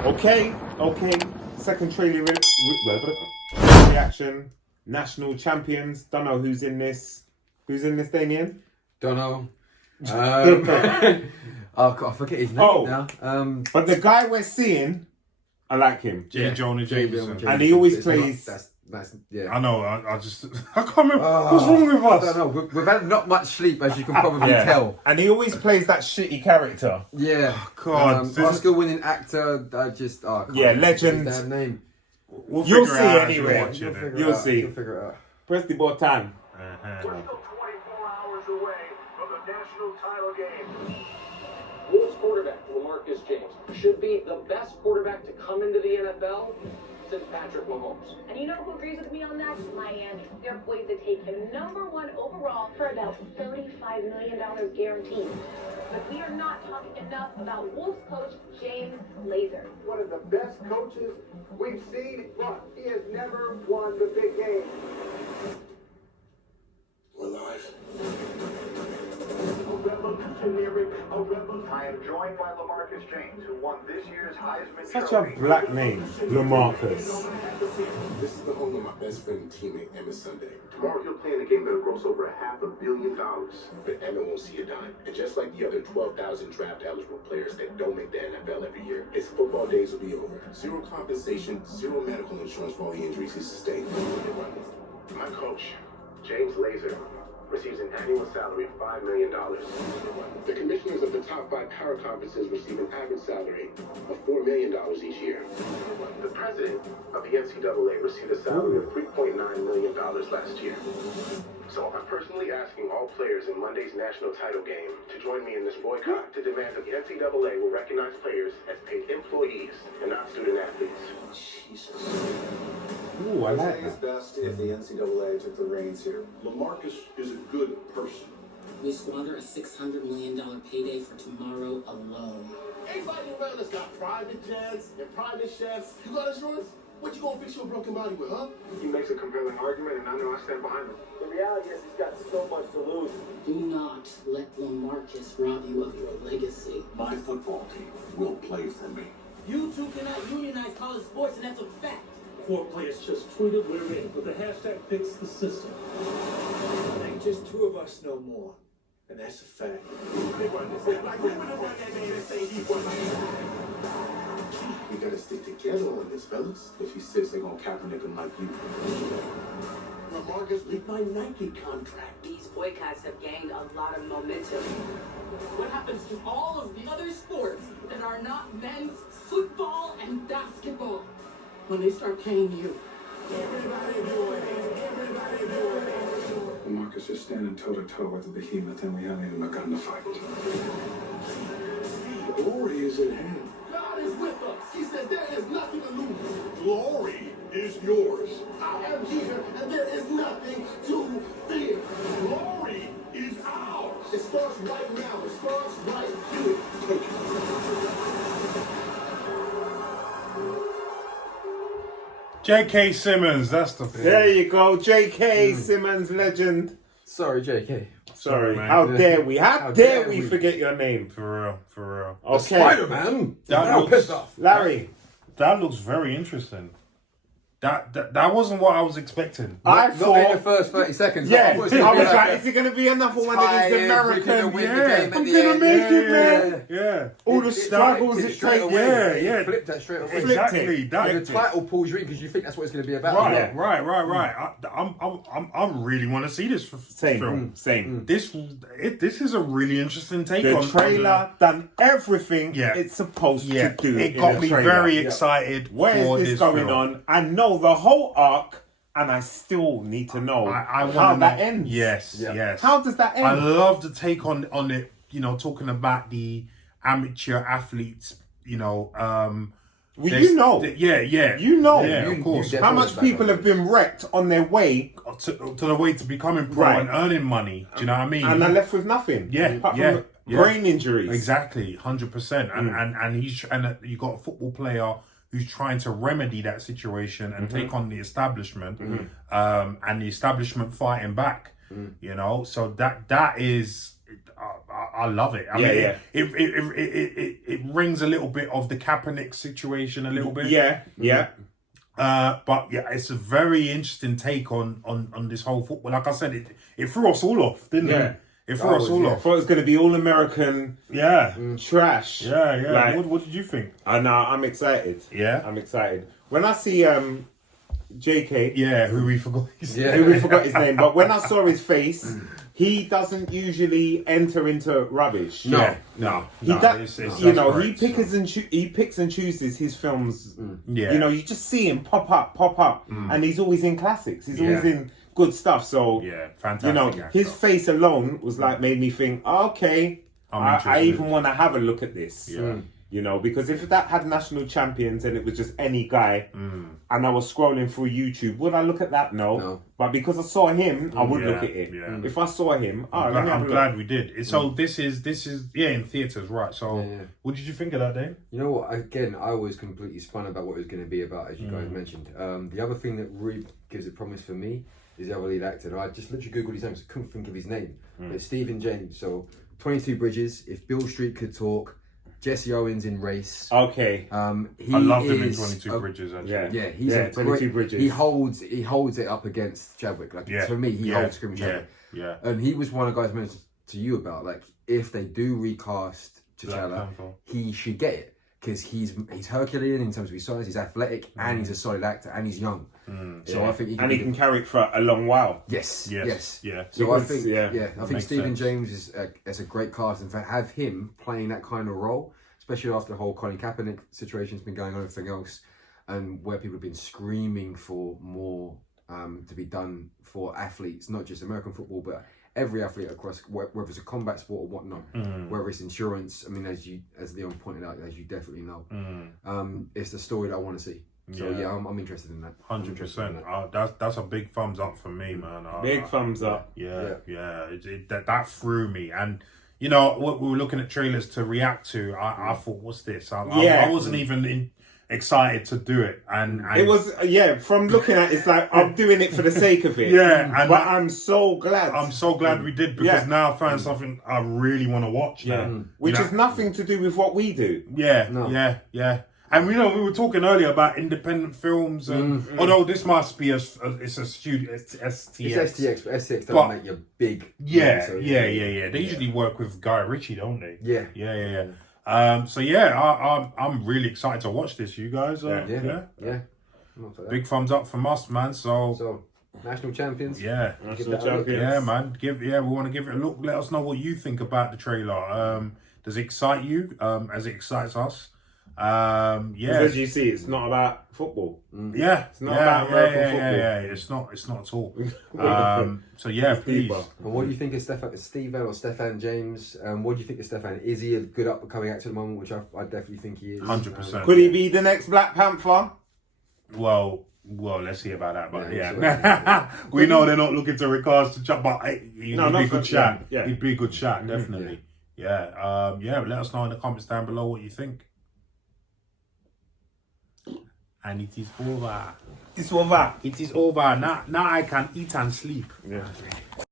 Okay. Second trailer reaction. National champions. Don't know who's in this. Who's in this, Damien? Don't know. I forget his name now. But the guy we're seeing, I like him. Jonah Jameson. And he always plays. That's yeah. I know. I can't remember. What's wrong with us? I don't know. We've had not much sleep, as you can probably tell. And he always plays that shitty character. Yeah. God. Oscar-winning actor. Legend. Damn name. You'll see anyway. You'll see. You'll figure it out. Press the button. We're still 24 hours away from the national title game. Wolves quarterback LaMarcus James should be the best quarterback to come into the NFL since Patrick Mahomes. And you know who agrees with me on that? Miami. They're poised to take him #1 overall for about $35 million guaranteed. But we are not talking enough about Wolves coach James Lazer. One of the best coaches we've seen, but he has never won the big game. We're live. I am joined by LaMarcus James, who won this year's Heisman Such Trophy. a black name, LaMarcus. This is the home of my best friend and teammate, Emmett Sunday. Tomorrow he'll play in a game that'll gross over $500 million. But Emmett won't see a dime. And just like the other 12,000 draft-eligible players that don't make the NFL every year, his football days will be over. Zero compensation, zero medical insurance for all the injuries he sustained. My coach, James Lazer, receives an annual salary of $5 million. The commissioners of the top 5 power conferences receive an average salary of $4 million each year. The president of the NCAA received a salary of $3.9 million last year. So I'm personally asking all players in Monday's national title game to join me in this boycott to demand that the NCAA will recognize players as paid employees and not student athletes. Jesus. Ooh, I like It's that. best if the NCAA took the reins here. LaMarcus is a good person. We squander a $600 million payday for tomorrow alone. Everybody around us got private jets and private chefs. You got insurance? What you gonna fix your broken body with, huh? He makes a compelling argument, and I know I stand behind him. The reality is he's got so much to lose. Do not let LaMarcus rob you of your legacy. My football team will play for me. You two cannot unionize college sports, and that's a fact. 4 players just tweeted we're in with the hashtag fix the system. I think just 2 of us know more, and that's a fact. We gotta stick together on this, fellas. If he says they're gonna Kaepernick him like you. LaMarcus, leave my Nike contract. These boycotts have gained a lot of momentum. What happens to all of the other sports that are not men's football and basketball when they start paying you? Everybody do it. LaMarcus is standing toe-to-toe with the behemoth, and we haven't even begun to fight. Glory is at hand. God is with us. He says there is nothing to lose. Glory is yours. I am here, and there is nothing to fear. Glory is ours. It starts right now. It starts right here. Take it. J.K. Simmons, that's the thing. There you go, J.K. Simmons, legend. Sorry, JK. Sorry, man. how dare we? How dare we we? forget your name? For real. Okay, Spider-Man. That Now looks- pissed off. Larry. That looks very interesting. That wasn't what I was expecting. I Not in the thought, first 30 seconds. yeah, I thought it was gonna be like, is it going to be another one of these tired, American? we're gonna win the Yeah, game at I'm the going to end. make it, Yeah. man. Yeah. All the struggles Flipped it straight takes. away. Yeah. Flipped that straight away. Exactly. And the title pulls you in because you think that's what it's going to be about. Right. I'm really want to see this film. Same. This is a really interesting take The on trailer done everything Yeah. it's supposed Yeah, to do. it in got the me trailer. very excited. Where for is this going film. on? I know the whole arc, and I still need to know I how wanna that know- ends. Yes. How does that end? I love the take on it. You know, talking about the amateur athletes. You know, well, there's- you know, yeah, you know, yeah, of course. you how much people have been wrecked on their way, to the way to becoming pro Right. and earning money. Do you know what I mean? and are left with nothing. Yeah, apart yeah, from yeah. brain injuries. Exactly, 100%. And you got a football player who's trying to remedy that situation and take on the establishment, and the establishment fighting back. You know, so that is, I love it. I mean, it rings a little bit of the Kaepernick situation a little bit. Yeah. But yeah, it's a very interesting take on this whole football. Like I said, it threw us all off, didn't it? It threw us all I off. thought it was going to be all American trash. Yeah. Like, What did you think? I know, I'm excited. Yeah. I'm excited. When I see JK... Yeah, who we forgot his name. Who we forgot his name. But when I saw his face, he doesn't usually enter into rubbish. No. He picks and chooses his films. Yeah. You know, you just see him pop up. And he's always in classics. He's always in good stuff. So, yeah, fantastic. You know, actor. his face alone was like, made me think, okay, I even want to have a look at this. Yeah. You know, because if that had national champions and it was just any guy, and I was scrolling through YouTube, would I look at that? No. But because I saw him, I would look at it. Yeah. If I saw him, I'm glad we did. So this is in theatres, right? So what did you think of that, Dave? You know what? Again, I was completely spun about what it was going to be about, as you guys mentioned. The other thing that really gives it promise for me is the other lead actor. And I just literally googled his name, so I couldn't think of his name. But it's Stephen James. So 22 Bridges. If Bill Street Could Talk. Jesse Owens in Race. Okay. He I loved him in 22 Bridges, actually. Yeah, he's 22 Bridges. He holds it up against Chadwick. Like for me, he holds Screaming Chadwick. Yeah. And he was one of the guys I mentioned to you about, like, if they do recast T'Challa, he should get it. Because he's Herculean in terms of his size, he's athletic, and he's a solid actor, and he's young. So I think he can carry it for a long while. Yes. Yeah. So I think I think Stephen James is a great cast, and to have him playing that kind of role, especially after the whole Colin Kaepernick situation's been going on, everything else, and where people have been screaming for more to be done for athletes, not just American football, but every athlete across, whether it's a combat sport or whatnot, whether it's insurance. I mean, as Leon pointed out, as you definitely know, it's the story that I want to see. So I'm interested in that. 100%. That's a big thumbs up for me, man. Big thumbs up. Yeah. That threw me. And you know, what we were looking at trailers to react to, I thought, what's this? I wasn't even excited to do it, and it was from looking at it, it's like I'm doing it for the sake of it. But I'm so glad. I'm so glad we did, because now I found something I really want to watch. Which is nothing to do with what we do. And we were talking earlier about independent films, and although this must be it's a studio, it's STX. It's STX, but STX don't make you big. They usually work with Guy Ritchie, don't they? Yeah. I'm really excited to watch this. You guys, big thumbs up from us, man. So national champions. National champions. Man. We want to give it a look. Let us know what you think about the trailer. Does it excite you? As it excites us? As you see, it's not about football. It's not about American football. It's not at all. Please. And what do you think of Stephen James? What do you think of Stefan? Is he a good up and coming actor at the moment? Which I definitely think he is. 100%. Could he be the next Black Panther? Well, let's see about that. But we know they're not looking to recast to chat, but he'd be a good chat. He'd be a good chat, definitely. Let us know in the comments down below what you think. And it is over. It's over. It is over. Now I can eat and sleep.